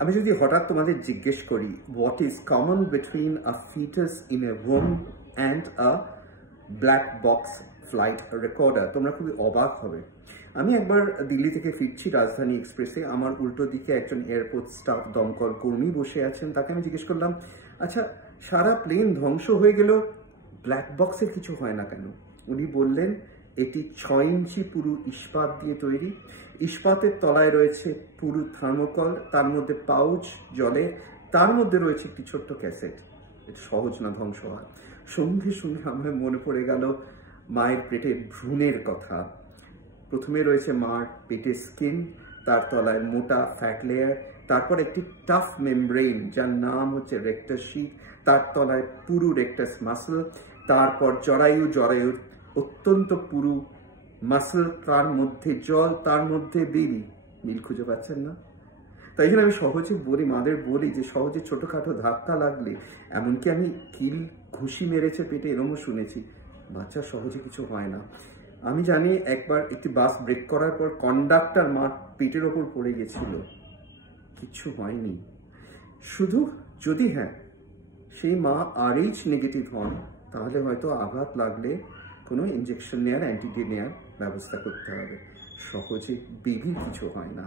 আমি যদি হঠাৎ তোমাদের জিজ্ঞেস করি what is common between a foetus in a womb and a black box flight recorder, তোমরা খুবই অবাক হবে। আমি একবার দিল্লি থেকে ফিরছি রাজধানী এক্সপ্রেসে, আমার উল্টো দিকে একজন এয়ারপোর্ট স্টাফ দমকল কর্মী বসে আছেন। তাকে আমি জিজ্ঞেস করলাম, আচ্ছা সারা প্লেন ধ্বংস হয়ে গেল, ব্ল্যাক বক্সের কিছু হয় না কেন? উনি বললেন, এটি 6 ইঞ্চি পুরু ইস্পাত দিয়ে তৈরি। ইস্পাতের তলায় রয়েছে পুরু থার্মোকল, তার মধ্যে পাউচ জলে, তার মধ্যে রয়েছে একটি ছোট্ট ক্যাসেট। এটা সহজ না ধ্বংস হয়। সন্ধে শুনে আমার মনে পড়ে গেল মায়ের পেটে ভ্রূণের কথা। প্রথমে রয়েছে মার পেটের স্কিন, তার তলায় মোটা ফ্যাট লেয়ার, তারপর একটি টাফ মেমব্রেন যার নাম হচ্ছে রেক্টাস শিট, তার তলায় পুরু রেক্টাস মাসল, তারপর জরায়ুর অত্যন্ত পুরু মাসল, তার মধ্যে জল, তার মধ্যে বেবি। মিল খুঁজে পাচ্ছেন না? তাই জন্য আমি সহজে বলি, মাদের বলি যে সহজে ছোটোখাটো ধাক্কা লাগলে, এমনকি আমি কিল ঘুষি মেরেছে পেটে এরমও শুনেছি, বাচ্চা সহজে কিছু হয় না। আমি জানি একবার একটি বাস ব্রেক করার পর কন্ডাক্টর মা পেটের ওপর পড়ে গেছিল, কিচ্ছু হয়নি। শুধু যদি সেই মা RH নেগেটিভ হন, তাহলে হয়তো আঘাত লাগলে কোনো ইঞ্জেকশন নেওয়ার, অ্যান্টিডি নেওয়ার ব্যবস্থা করতে হবে। সহজে বেবির কিছু হয় না।